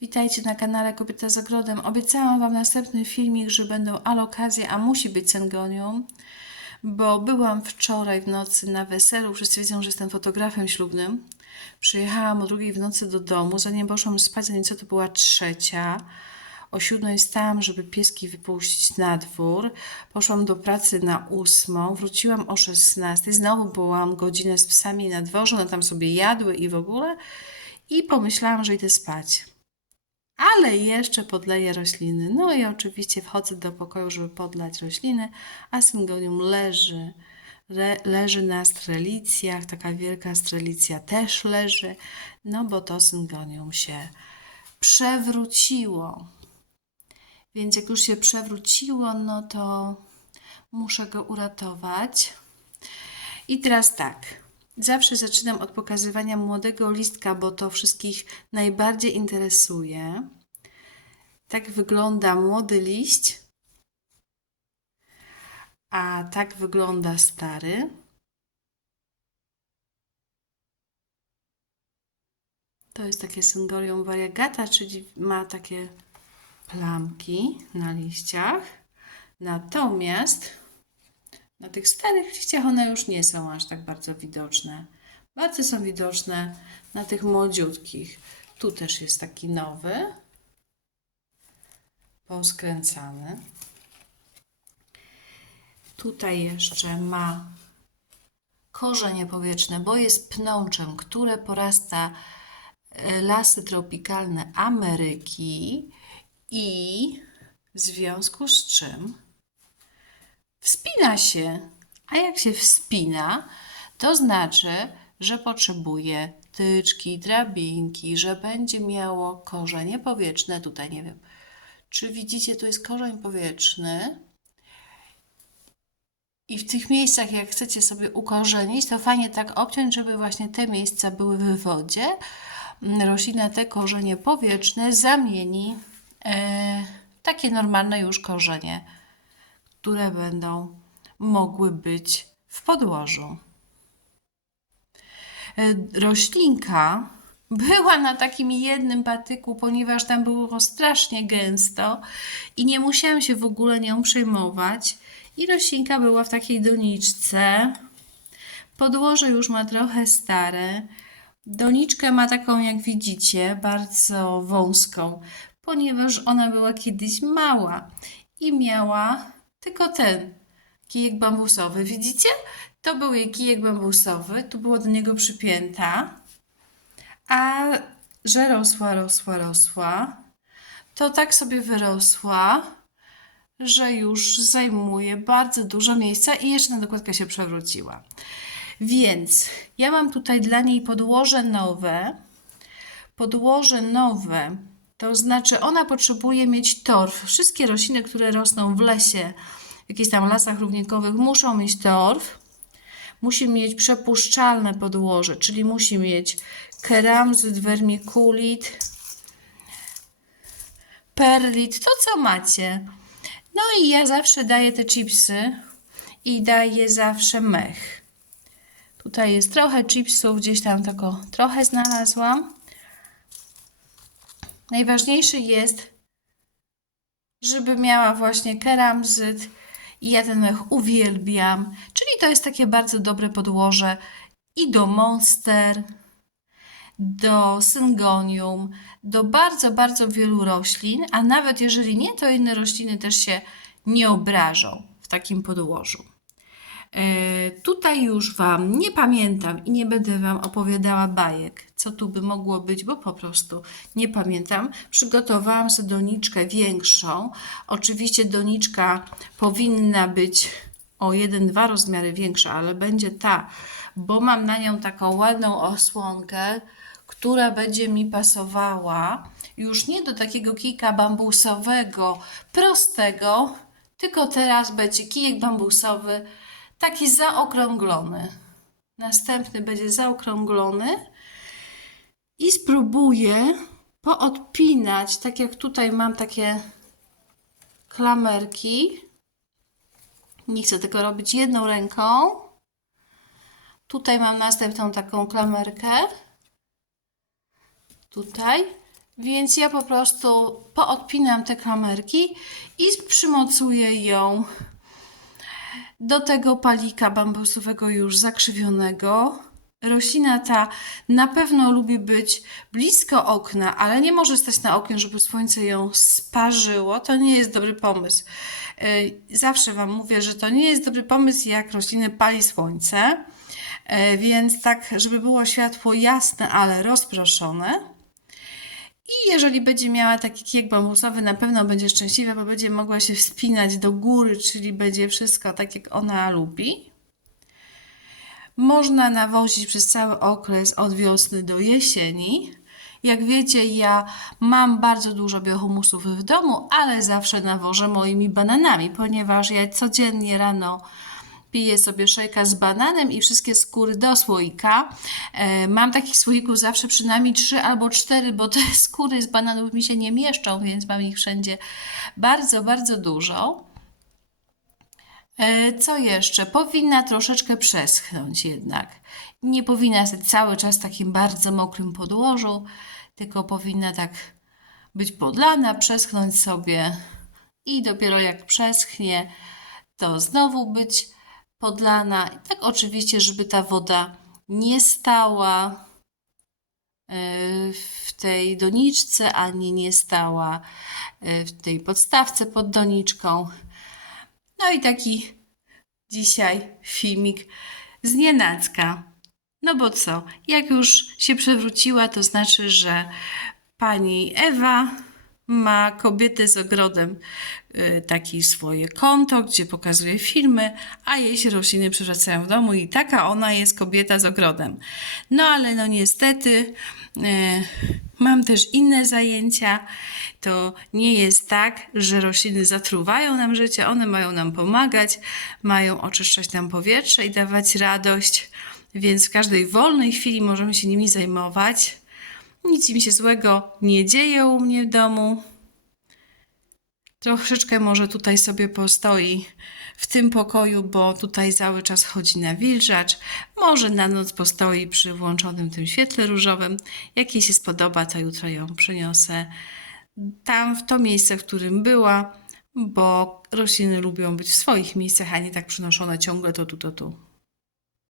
Witajcie na kanale Kobieta z Ogrodem. Obiecałam Wam następny filmik, że będą alokacje, a musi być Sengonium, bo byłam wczoraj w nocy na weselu. Wszyscy wiedzą, że jestem fotografem ślubnym. Przyjechałam o drugiej w nocy do domu, zanim poszłam spać, zanim to była trzecia. O siódmej stałam, żeby pieski wypuścić na dwór. Poszłam do pracy na ósmą, wróciłam o szesnastej. Znowu byłam godzinę z psami na dworze, one tam sobie jadły i w ogóle. I pomyślałam, że idę spać ale jeszcze podleję rośliny. No i oczywiście wchodzę do pokoju, żeby podlać rośliny, a syngonium leży. Le, leży na strelicjach, taka wielka strelicja też leży, no bo to syngonium się przewróciło. Więc jak już się przewróciło, no to muszę go uratować. I teraz tak. Zawsze zaczynam od pokazywania młodego listka, bo to wszystkich najbardziej interesuje. Tak wygląda młody liść, a tak wygląda stary. To jest takie syngorium variegata, czyli ma takie plamki na liściach. Natomiast na tych starych liściach one już nie są aż tak bardzo widoczne. Bardzo są widoczne na tych młodziutkich. Tu też jest taki nowy, poskręcany. Tutaj jeszcze ma korzenie powietrzne, bo jest pnączem, które porasta e, lasy tropikalne Ameryki i w związku z czym Wspina się. A jak się wspina, to znaczy, że potrzebuje tyczki, drabinki, że będzie miało korzenie powietrzne. Tutaj nie wiem, czy widzicie, tu jest korzeń powietrzny. I w tych miejscach, jak chcecie sobie ukorzenić, to fajnie tak obciąć, żeby właśnie te miejsca były w wodzie. Roślina te korzenie powietrzne zamieni e, takie normalne już korzenie które będą mogły być w podłożu. E, Roślinka była na takim jednym patyku, ponieważ tam było strasznie gęsto i nie musiałam się w ogóle nią przejmować. I roślinka była w takiej doniczce. Podłoże już ma trochę stare. Doniczkę ma taką, jak widzicie, bardzo wąską, ponieważ ona była kiedyś mała i miała tylko ten kijek bambusowy. Widzicie? To był jej kijek bambusowy, tu było do niego przypięta, a że rosła, rosła, rosła, to tak sobie wyrosła, że już zajmuje bardzo dużo miejsca i jeszcze na dokładkę się przewróciła. Więc ja mam tutaj dla niej podłoże nowe. Podłoże nowe to znaczy, ona potrzebuje mieć torf. Wszystkie rośliny, które rosną w lesie, w jakichś tam lasach równikowych, muszą mieć torf. Musi mieć przepuszczalne podłoże, czyli musi mieć keramzyt, vermiculit, perlit, to co macie. No i ja zawsze daję te chipsy i daję zawsze mech. Tutaj jest trochę chipsów, gdzieś tam tylko trochę znalazłam. Najważniejszy jest, żeby miała właśnie keramzyt i ja ten mech uwielbiam. Czyli to jest takie bardzo dobre podłoże i do monster, do syngonium, do bardzo, bardzo wielu roślin, a nawet jeżeli nie, to inne rośliny też się nie obrażą w takim podłożu. E, Tutaj już Wam nie pamiętam i nie będę Wam opowiadała bajek, co tu by mogło być, bo po prostu nie pamiętam. Przygotowałam sobie doniczkę większą. Oczywiście doniczka powinna być o 1-2 rozmiary większa, ale będzie ta, bo mam na nią taką ładną osłonkę, która będzie mi pasowała już nie do takiego kijka bambusowego, prostego, tylko teraz będzie kijek bambusowy taki zaokrąglony. Następny będzie zaokrąglony i spróbuję poodpinać, tak jak tutaj mam takie klamerki. Nie chcę tego robić jedną ręką. Tutaj mam następną taką klamerkę. Tutaj. Więc ja po prostu poodpinam te klamerki i przymocuję ją do tego palika bambusowego już zakrzywionego. Roślina ta na pewno lubi być blisko okna, ale nie może stać na oknie, żeby słońce ją sparzyło. To nie jest dobry pomysł. Yy, Zawsze Wam mówię, że to nie jest dobry pomysł, jak rośliny pali słońce. Yy, Więc tak, żeby było światło jasne, ale rozproszone. I jeżeli będzie miała taki kiek bambusowy, na pewno będzie szczęśliwa, bo będzie mogła się wspinać do góry, czyli będzie wszystko tak, jak ona lubi. Można nawozić przez cały okres od wiosny do jesieni. Jak wiecie, ja mam bardzo dużo biohumusów w domu, ale zawsze nawożę moimi bananami, ponieważ ja codziennie rano piję sobie szejka z bananem i wszystkie skóry do słoika. E, mam takich słoików zawsze przynajmniej 3 albo 4, bo te skóry z bananów mi się nie mieszczą, więc mam ich wszędzie bardzo, bardzo dużo. E, Co jeszcze? Powinna troszeczkę przeschnąć jednak. Nie powinna stać cały czas w takim bardzo mokrym podłożu, tylko powinna tak być podlana, przeschnąć sobie i dopiero jak przeschnie, to znowu być podlana. Tak oczywiście, żeby ta woda nie stała e, w tej doniczce, ani nie stała e, w tej podstawce pod doniczką. No i taki dzisiaj filmik z nienacka. No bo co, jak już się przewróciła, to znaczy, że pani Ewa ma kobietę z ogrodem y, takie swoje konto, gdzie pokazuje filmy, a jej się rośliny przewracają w domu i taka ona jest kobieta z ogrodem. No ale no niestety y, mam też inne zajęcia. To nie jest tak, że rośliny zatruwają nam życie, one mają nam pomagać, mają oczyszczać nam powietrze i dawać radość, więc w każdej wolnej chwili możemy się nimi zajmować. Nic im się złego nie dzieje u mnie w domu. Troszeczkę może tutaj sobie postoi w tym pokoju, bo tutaj cały czas chodzi na wilżacz. Może na noc postoi przy włączonym tym świetle różowym. Jak jej się spodoba, to jutro ją przyniosę tam, w to miejsce, w którym była, bo rośliny lubią być w swoich miejscach, a nie tak przynoszone ciągle to tu, to tu.